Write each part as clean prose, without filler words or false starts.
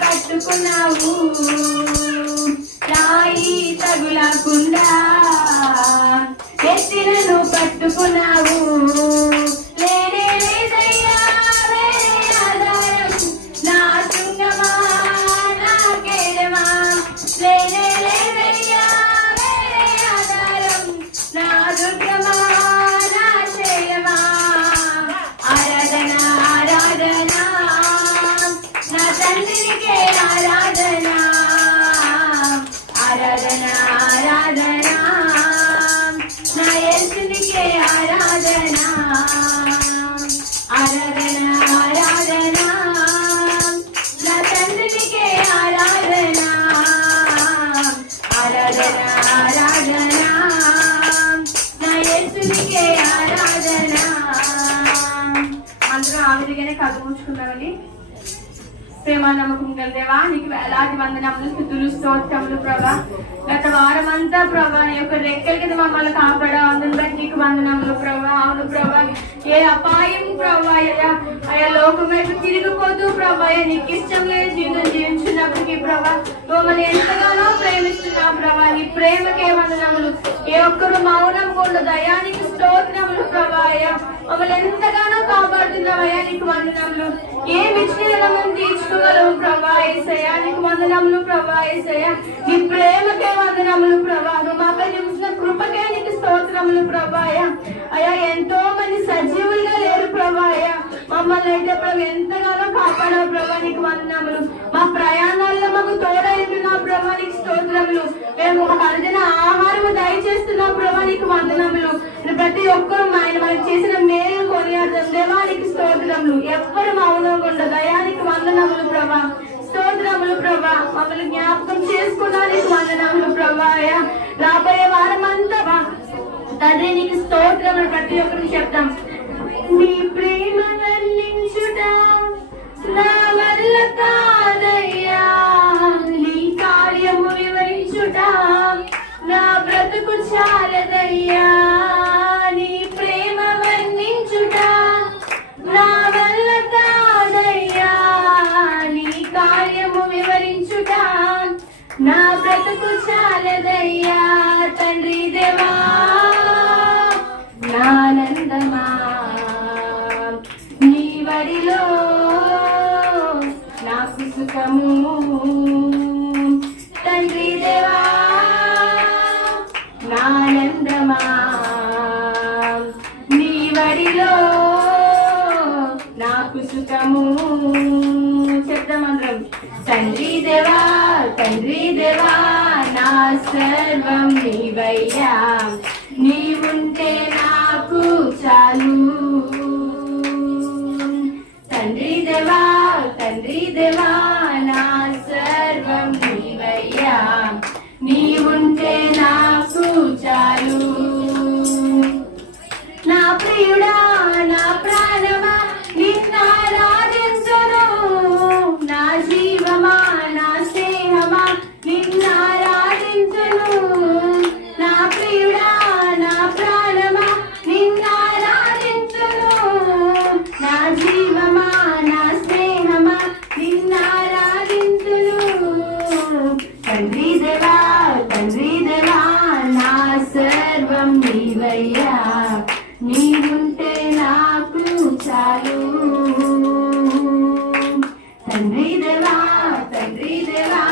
పట్టుకున్నావు రాయి తగులకుండా ఎత్తినను పట్టుకున్నావు లేనే లేదయ్యా వేరే ఆధారం నా తుంగమా నా కేడమా లేనే లేదయ్యా వేరే ఆధారం నా దుర్గమా నా శైలమా ఆరాధన ఆరాధన నా తండ్రికే ఆరాధన ఆరాధన ఆరాధన నా యేసునికే ఆరాధన ఆరాధన ఆరాధన నా తండ్రికే ఆరాధన ఆరాధన ఆరాధన నా యేసునికే ఆరాధన. అందరూ ఆ విధంగానే కథ ఉంచుకున్నామని ప్రేమ నమ్మకం గల దేవా నీకు వేలాది వందనములు స్తుతులు స్తోత్రములు ప్రభా. గత వారం అంతా ప్రభా నీ యొక్క రెక్కల కింద మమ్మల్ని కాపాడా అందుని బట్టి నీకు వందనములు ప్రభా. అవును ప్రభా ఏ అపాయం ప్రభా అయ్యా లోకం వైపు తిరిగిపోతూ ప్రభా నీకు ఇష్టం లేని జీవితం జీవించినప్పటికీ ప్రభా మమ్మల్ని ఎంతగానో ప్రేమిస్తున్నావు ప్రభా. నీ ప్రేమకే వందనములు. ఏ ఒక్కరు మౌనం కొండ దయానికి స్తోత్రములు ప్రభా. అయ్యా మమ్మల్ని ఎంతగానో కాపాడుతున్నావు అయ్యా నీకు వందనములు. ఏమి ఇచ్చిన మనం తీర్చుకోగలము ప్రభా యేసయ్యా నీకు వందనములు ప్రభా యేసయ్యా. నీ ప్రేమకే వందనములు ప్రభా. నువ్వు మాపై చూసిన కృపకే నీకు స్తోత్రములు ప్రభా. అయ్యా ఎంతో మంది సజీవులుగా లేరు ప్రభా. మమ్మల్ని అయితే ప్రభు ఎంతగానో కాపాడావు ప్రభా నీకు వందనములు. మా ప్రయాణాల్లో మాకు తోడైతున్నావు ప్రభా నీకు స్తోత్రములు. మేము ఒక అర్జన ఆహారము దయచేస్తున్నావు ప్రభా నీకు వందనములు. ప్రతి ఒక్కరు ఆయన మనకు చేసిన మేలు కొనియాడదాం దేవానికి స్తోత్రములు. ఎవ్వరు మౌనంగా ఉండదు దయానికి వందనములు ప్రభా. స్తోత్రములు ప్రభా. మమ్మల్ని జ్ఞాపకం చేసుకోవడానికి వందనములు ప్రభా. రాబోయే వారం అంతా తండ్రి నీకు స్తోత్రములు. ప్రతి ఒక్కరికి చెప్తాం. నీ ప్రేమ వర్ణించుట నా వల్ల కాదయ్యా, నీ కార్యము వివరించుట నా బ్రతుకు చాలదయ్యా. నీ ప్రేమ వర్ణించుట నా వల్ల కాదయ్యా, నీ కార్యము వివరించుట నా బ్రతుకు చాలదయ్యా. తండ్రి దేవా నానందమా నీ వడిలో నాకు సుఖము. తండ్రి దేవా నానందమా నీ వడిలో నాకు సుఖము. చెప్తామందరం. తండ్రి దేవా తండ్రి దేవా నా సర్వం నీవయ్యా, నీవుంటే నాకు చాలు. నీవయ్యా, నీవుంటే నాకు చాలు. తండ్రి దేవా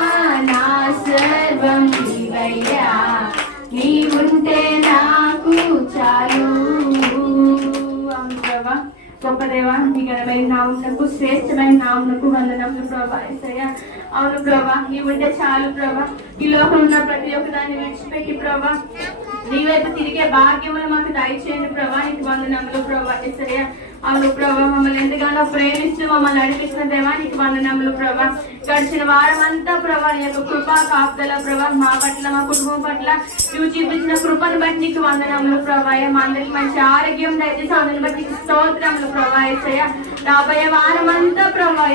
నా సర్వం నీవయ్యా, నీవుంటే నాకు చాలు. అవును ప్రభా, గొప్ప దేవా, నీ ఘనమైన నామమునకు శ్రేష్టమైన నామమునకు వందనములు ప్రభా యేసయ్యా. అవును ప్రభా, నీవుంటే చాలు ప్రభా. ఈ లోకంలో ఉన్న ప్రతి ఒక్క దాన్ని విడిచిపెట్టి ప్రభా నీ వైపు తిరిగే భాగ్యములు మాకు దయచేయండి ప్రభా. నీకు వందనములు ప్రభా యేసయ్యా. అవును ప్రభా, మమ్మల్ని ఎంతగానో ప్రేమిస్తూ మమ్మల్ని నడిపించిన దేవా నీకు వందనములు ప్రభా. గడిచిన వారం అంతా ప్రభా నీ యొక్క కృపా కాపుదల ప్రభా మా పట్ల, మా కుటుంబం పట్ల నువ్వు చూపించిన కృపను బట్టి నీకు వందనములు ప్రభా. మా అందరికి మంచి ఆరోగ్యం దయచేసి అందుని బట్టి నీకు స్తోత్రములు ప్రభా యేసయ్యా. రాబోయే వారం అంతా ప్రభా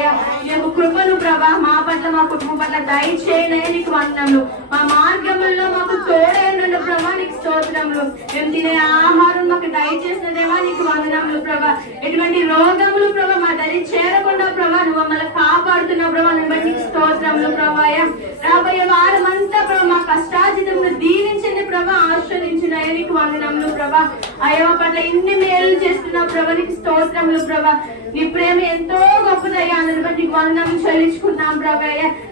నీ యొక్క కృపను ప్రభా మా పట్ల, మా కుటుంబం పట్ల దయచేయనే నీకు వందనములు. మా మార్గముల్లో మాకు తోడేనండు ప్రభా నీకు స్తోత్రములు. మేము తినే ఆహారం మాకు దయచేసిన దేవా నీకు వందనములు ప్రభా. ఎటువంటి రోగములు ప్రభా మా దరి చేరకుండా ప్రభా నువ్వు మమ్మల్ని కాపాడుతున్నావు ప్రభా, నువ్వు బట్టి స్తోత్రములు ప్రభా. రాబోయే వారం అంతా ప్రభా మా కష్టాజితములు దీవించండి ప్రభా, ఆశ్రయించిన నీకు వందనములు ప్రభా. అయ్యో పట్ల ఇన్ని మేలు చేస్తున్నావు ప్రభా నీకు స్తోత్రములు ప్రభా. నీ ప్రేమ ఎంతో గొప్పదయ్యా, అందుని బట్టి నీకు వందనములు చెల్లించుకుంటున్నాం ప్రభా.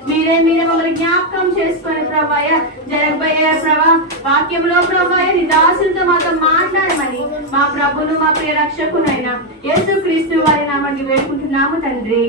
మీరే మమ్మల్ని జ్ఞాపకం చేసుకొని ప్రభా జరగబోయే ప్రభా వాక్యంలో ప్రభా నీ దాసులతో మాతో మాట్లాడమని మా ప్రభును మా ప్రియ రక్షకునైనా యేసుక్రీస్తు వారి నామాన్ని వేడుకుంటున్నాము తండ్రి.